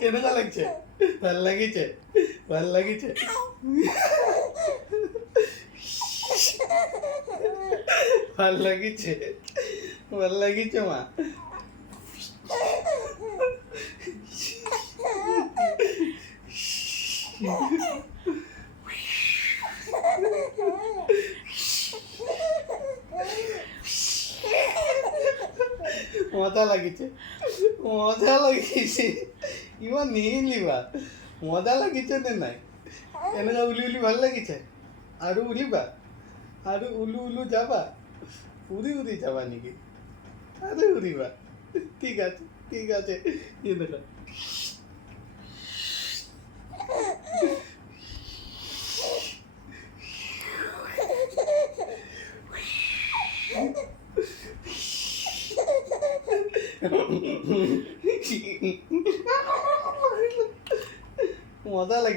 কেনেকুৱা লাগিছে? ভাল লাগিছে? ভাল লাগিছে? ভাল লাগিছে? ভাল লাগিছে মা? মজা লাগিছে? মজা লাগিছে? ইমান নিহিলিবা। মজা লাগিছে নে নাই? এনেকুৱা উলি উলি ভাল লাগিছে? আৰু উলিবা? আৰু উলু যাবা? উৰি উৰি যাবা নেকি? আৰু উৰিবা? ঠিক আছে, ঠিক আছে। দেখা মজা লাগে।